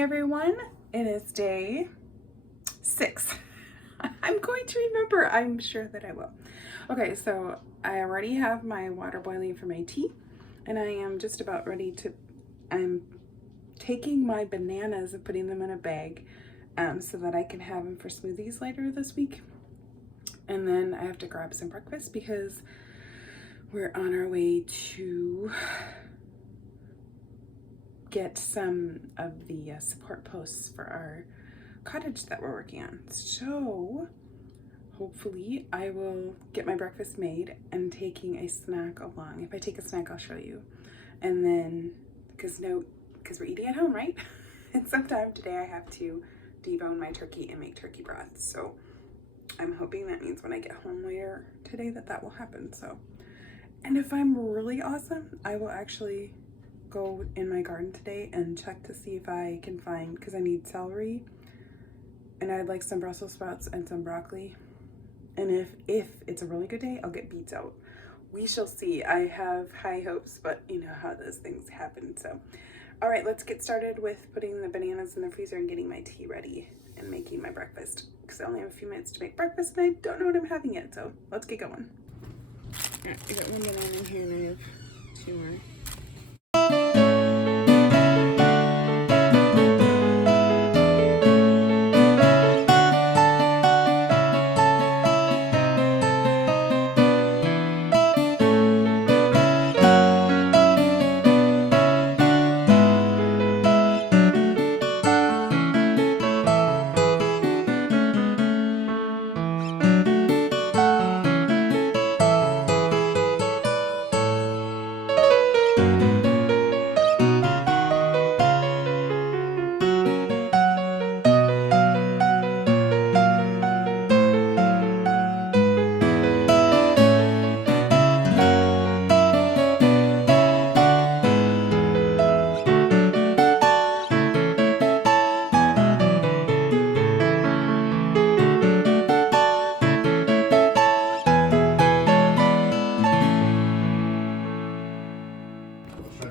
morning, everyone. It is day 6. I'm going to remember. I'm sure that I will. Okay, so I already have my water boiling for my tea, and I am just about ready to, I'm taking my bananas and putting them in a bag so that I can have them for smoothies later this week. And then I have to grab some breakfast because we're on our way to get some of the support posts for our cottage that we're working on. So hopefully I will get my breakfast made and taking a snack along. If I take a snack, I'll show you. And then, because we're eating at home, right? And sometime today I have to debone my turkey and make turkey broth. So I'm hoping that means when I get home later today that will happen. So, and if I'm really awesome, I will actually go in my garden today and check to see if I can find, because I need celery and I'd like some Brussels sprouts and some broccoli. And if it's a really good day, I'll get beets out. We shall see. I have high hopes, but you know how those things happen. So, all right, let's get started with putting the bananas in the freezer and getting my tea ready and making my breakfast, because I only have a few minutes to make breakfast and I don't know what I'm having yet. So let's get going. All right, I got one banana in here and I have 2 more.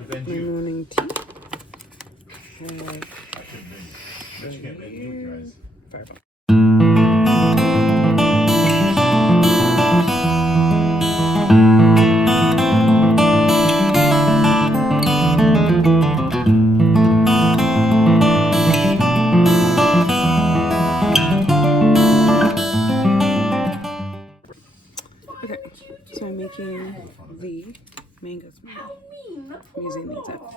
My morning tea. Fireball. Okay, so I'm making the mango smoothie. I'm using these up.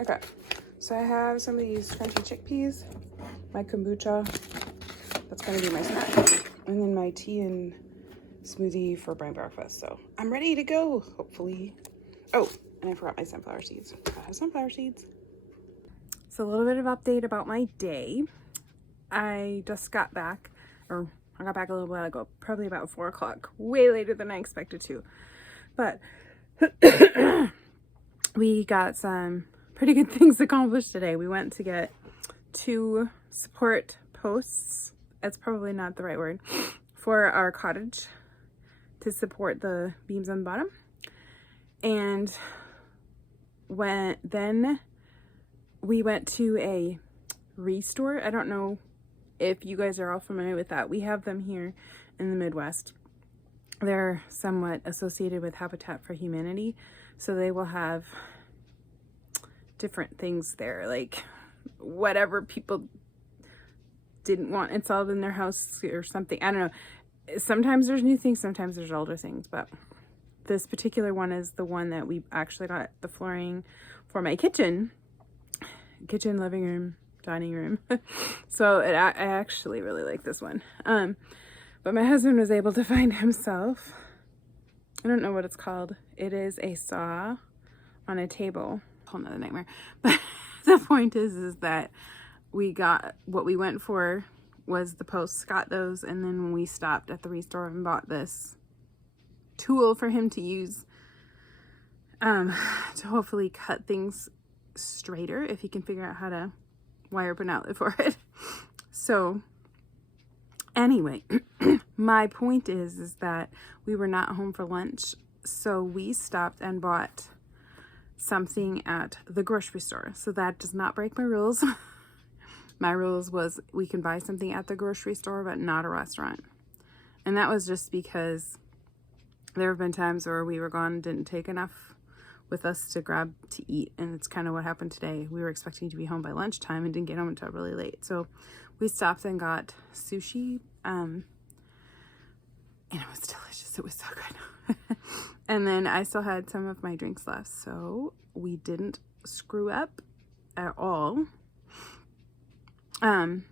Okay, so I have some of these crunchy chickpeas, my kombucha, that's gonna be my snack, and then my tea and smoothie for my breakfast. So I'm ready to go, hopefully. Oh, and I forgot my sunflower seeds. I have sunflower seeds. So a little bit of update about my day. I just got back, or I got back a little while ago, probably about 4 o'clock, way later than I expected to. But we got some pretty good things accomplished today. We went to get 2 support posts, that's probably not the right word, for our cottage to support the beams on the bottom. And then we went to a Restore. I don't know if you guys are all familiar with that. We have them here in the Midwest. They're somewhat associated with Habitat for Humanity, so they will have different things there, like whatever people didn't want installed in their house or something. I don't know. Sometimes there's new things, sometimes there's older things, but this particular one is the one that we actually got the flooring for my kitchen, living room, dining room. So I actually really like this one. But my husband was able to find himself, I don't know what it's called. It is a saw on a table. Whole nother nightmare. But the point is that we got what we went for was the posts, got those, and then when we stopped at the Restore and bought this tool for him to use to hopefully cut things straighter if he can figure out how to wire up an outlet for it. So anyway, my point is that we were not home for lunch, so we stopped and bought something at the grocery store. So that does not break my rules. My rules was we can buy something at the grocery store, but not a restaurant. And that was just because there have been times where we were gone and didn't take enough with us to grab to eat. And it's kind of what happened today. We were expecting to be home by lunchtime and didn't get home until really late. So we stopped and got sushi. And it was delicious. It was so good. And then I still had some of my drinks left. So we didn't screw up at all. Or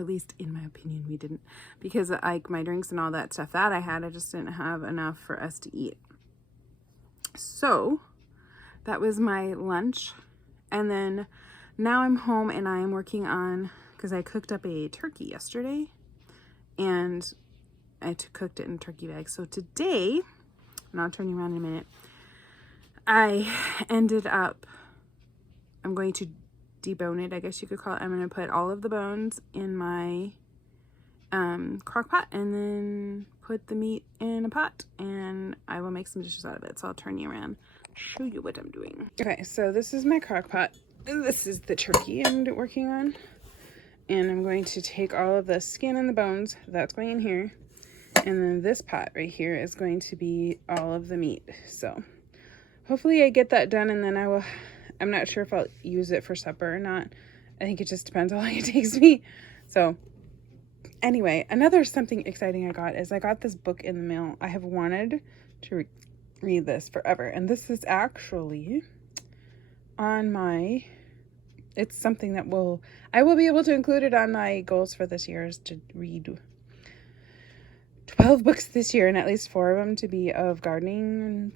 at least in my opinion, we didn't, because like my drinks and all that stuff that I had, I just didn't have enough for us to eat. So that was my lunch. And then now I'm home and I am working on, because I cooked up a turkey yesterday and I cooked it in a turkey bag. So today, and I'll turn you around in a minute, I ended up, I'm going to debone it, I guess you could call it. I'm going to put all of the bones in my crock pot and then put the meat in a pot and I will make some dishes out of it. So I'll turn you around, show you what I'm doing. Okay, so this is my crock pot. This is the turkey I'm working on. And I'm going to take all of the skin and the bones, that's going in here. And then this pot right here is going to be all of the meat. So hopefully I get that done and then I'm not sure if I'll use it for supper or not. I think it just depends how long it takes me. So anyway, another something exciting I got is I got this book in the mail. I have wanted to read this forever. And this is actually on my, it's something that I will be able to include it on my goals for this year, is to read 12 books this year and at least 4 of them to be of gardening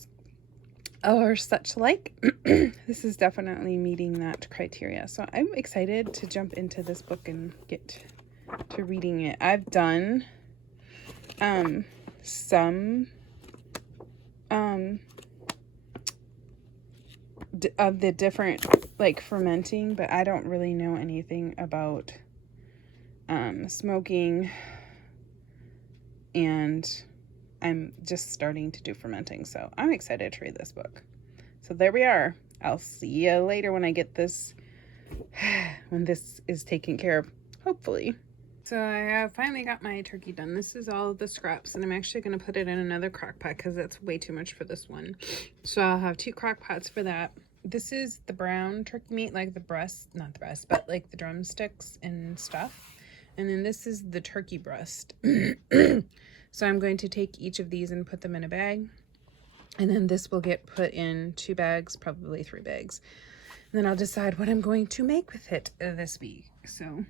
or such like. This is definitely meeting that criteria. So I'm excited to jump into this book and get to reading it. I've done some of the different like fermenting, but I don't really know anything about smoking, and I'm just starting to do fermenting, so I'm excited to read this book. So there we are. I'll see you later when I get this, when this is taken care of, hopefully. So I have finally got my turkey done. This is all the scraps, and I'm actually going to put it in another crock pot because it's way too much for this one. So I'll have 2 crock pots for that. This is the brown turkey meat, like the breast, not the breast, but like the drumsticks and stuff. And then this is the turkey breast. So I'm going to take each of these and put them in a bag. And then this will get put in 2 bags, probably 3 bags. And then I'll decide what I'm going to make with it this week. So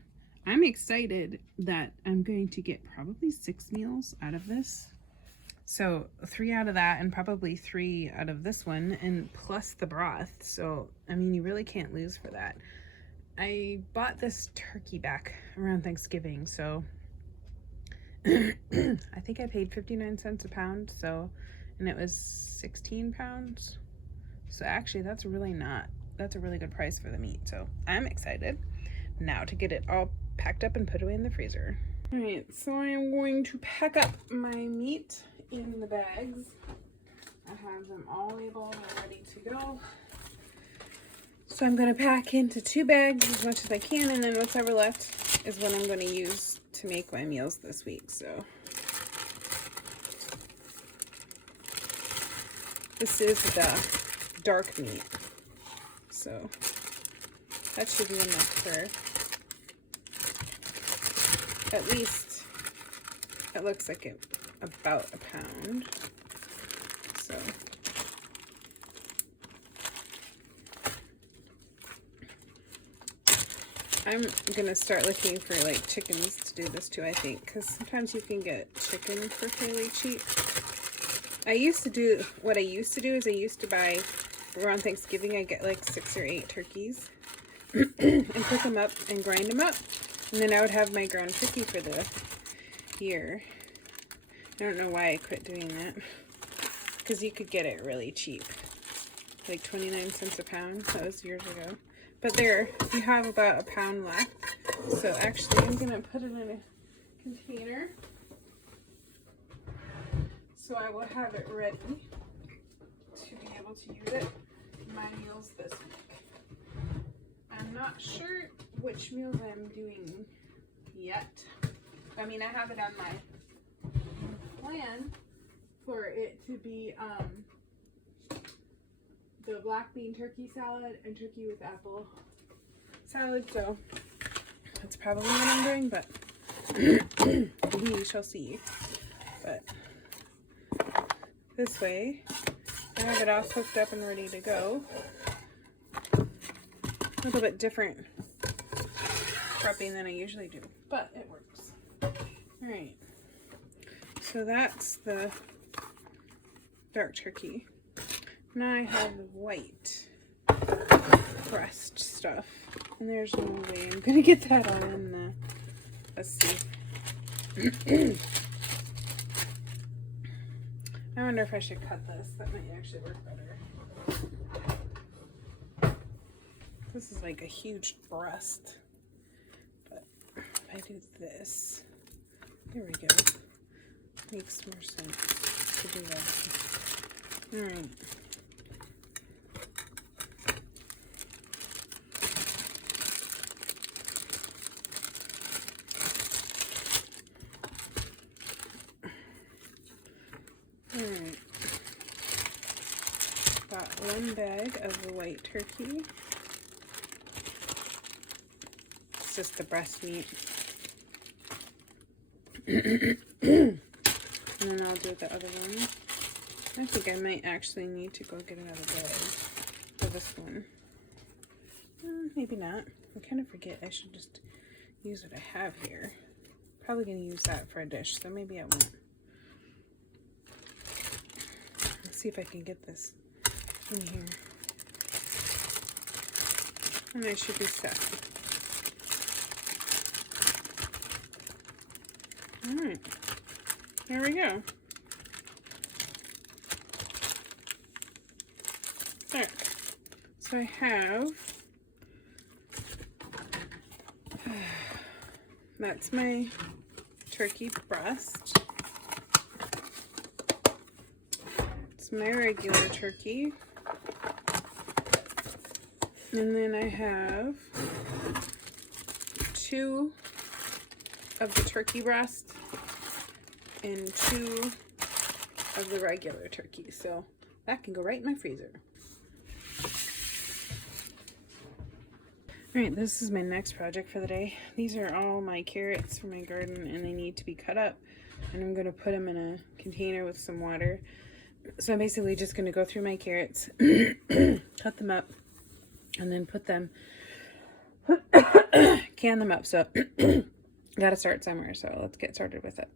I'm excited that I'm going to get probably 6 meals out of this. So 3 out of that and probably 3 out of this one, and plus the broth. So, I mean, you really can't lose for that. I bought this turkey back around Thanksgiving, so I think I paid 59 cents a pound, so, and it was 16 pounds. So actually that's a really good price for the meat. So I'm excited now to get it all packed up and put away in the freezer. All right, so I am going to pack up my meat in the bags. I have them all labeled and ready to go. So I'm going to pack into 2 bags as much as I can, and then whatever left is what I'm going to use to make my meals this week. So this is the dark meat, so that should be enough for at least, it looks like it about a pound. So I'm gonna start looking for like chickens to do this too, I think, because sometimes you can get chicken for fairly cheap. What I used to do is I used to buy, around Thanksgiving, I get like 6 or 8 turkeys and cook them up and grind them up, and then I would have my ground turkey for the year. I don't know why I quit doing that, because you could get it really cheap, like 29 cents a pound. That was years ago. But there, you have about a pound left. So actually, I'm gonna put it in a container, so I will have it ready to be able to use it in my meals this week. I'm not sure which meals I'm doing yet. I mean, I have it on my plan for it to be the black bean turkey salad and turkey with apple salad, so that's probably what I'm doing, but we shall see. But this way, I have it all cooked up and ready to go. A little bit different prepping than I usually do, but it works. Alright, so that's the dark turkey. Now I have the white breast stuff, and there's no way I'm gonna get that all in the, let's see. I wonder if I should cut this. That might actually work better. This is like a huge breast, but if I do this, there we go. Makes more sense to do that. Alright. Alright, got 1 bag of the white turkey. It's just the breast meat. And then I'll do the other one. I think I might actually need to go get another bag for this one. Maybe not. I kind of forget I should just use what I have here. Probably going to use that for a dish, so maybe I won't. See if I can get this in here, and I should be set. Alright, there we go. Alright, so I have, that's my turkey breast. My regular turkey, and then I have 2 of the turkey breast and 2 of the regular turkey, so that can go right in my freezer. Alright, this is my next project for the day. These are all my carrots for my garden, and they need to be cut up, and I'm going to put them in a container with some water. So I'm basically just going to go through my carrots, cut them up, and then put them, can them up. So got to start somewhere, so let's get started with it.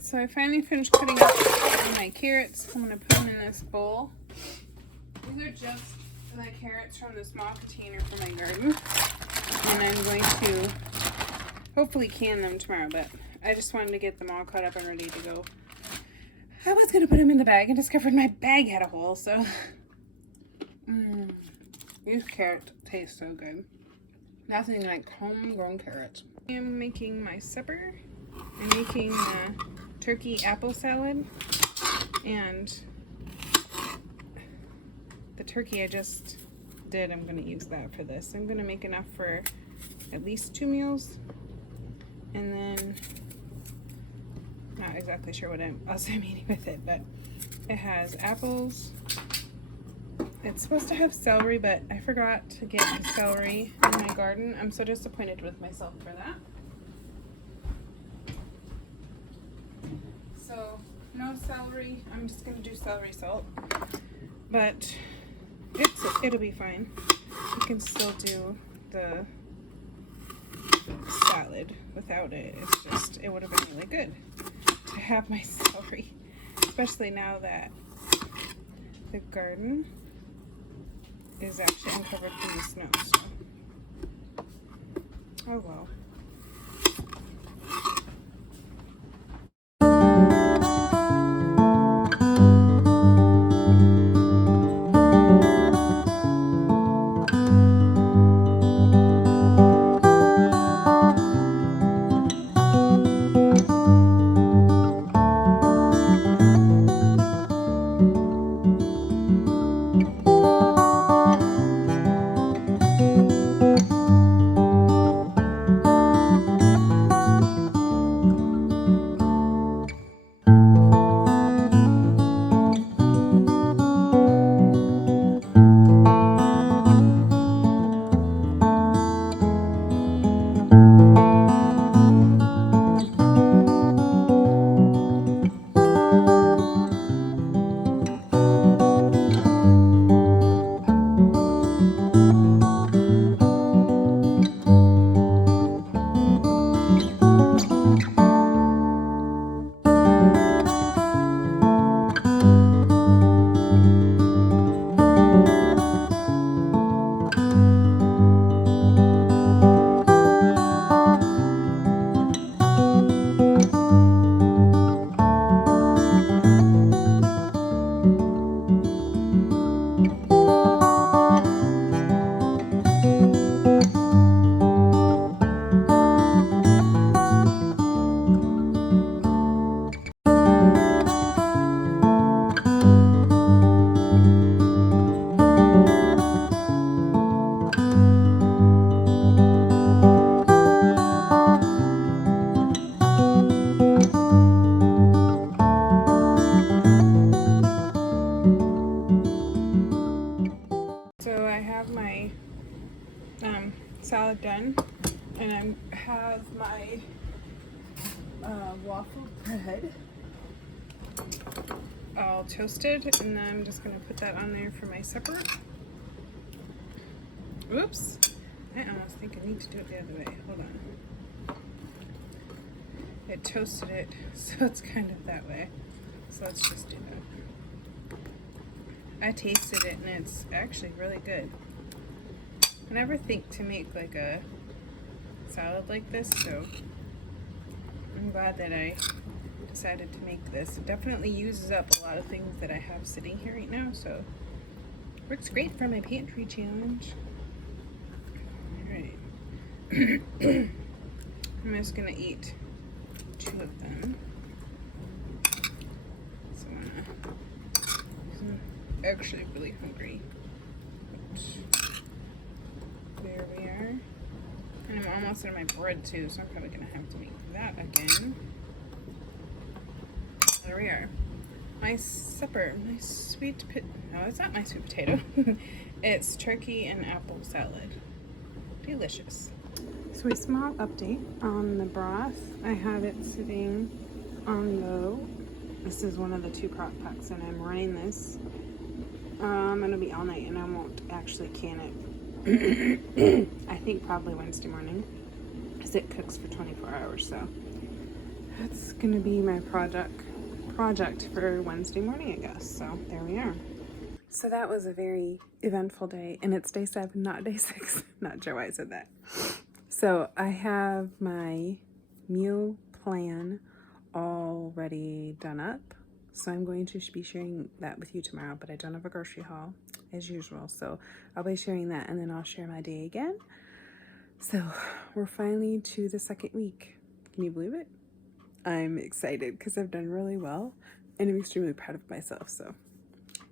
So I finally finished cutting up my carrots. I'm going to put them in this bowl. These are just the carrots from the small container for my garden. And I'm going to hopefully can them tomorrow, but I just wanted to get them all caught up and ready to go. I was going to put them in the bag and discovered my bag had a hole, so. These carrots taste so good. Nothing like homegrown carrots. I am making my supper. I'm making the turkey apple salad, and the turkey I just did, I'm going to use that for this. I'm going to make enough for at least 2 meals, and then not exactly sure what else I'm eating with it, but it has apples. It's supposed to have celery, but I forgot to get the celery in my garden. I'm so disappointed with myself for that. So, no celery. I'm just going to do celery salt. But it'll be fine. You can still do the salad without it. It's just, it would have been really good to have my celery. Especially now that the garden is actually uncovered from the snow. So. Oh well. Salad done, and I have my waffle bread all toasted, and then I'm just going to put that on there for my supper. Oops, I almost think I need to do it the other way. Hold on. It toasted it, so it's kind of that way. So let's just do that. I tasted it, and it's actually really good. I never think to make like a salad like this, so I'm glad that I decided to make this. It definitely uses up a lot of things that I have sitting here right now, so works great for my pantry challenge. Alright. I'm just gonna eat 2 of them. So I'm actually really hungry. There we are. And I'm almost out of my bread too, so I'm probably gonna have to make that again. There we are. My supper, my no, it's not my sweet potato. It's turkey and apple salad. Delicious. So a small update on the broth. I have it sitting on low. This is one of the 2 crock pots, and I'm running this. It'll be all night, and I won't actually can it. I think probably Wednesday morning, because it cooks for 24 hours, so that's gonna be my project for Wednesday morning, I guess. So there we are. So that was a very eventful day, and it's day 7, not day 6. Not sure why I said that. So I have my meal plan already done up. So I'm going to be sharing that with you tomorrow, but I don't have a grocery haul as usual. So I'll be sharing that and then I'll share my day again. So we're finally to the second week. Can you believe it? I'm excited because I've done really well and I'm extremely proud of myself. So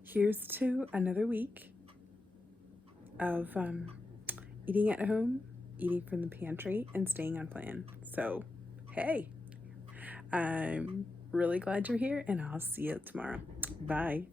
here's to another week of eating at home, eating from the pantry, and staying on plan. So, hey, I'm really glad you're here, and I'll see you tomorrow. Bye.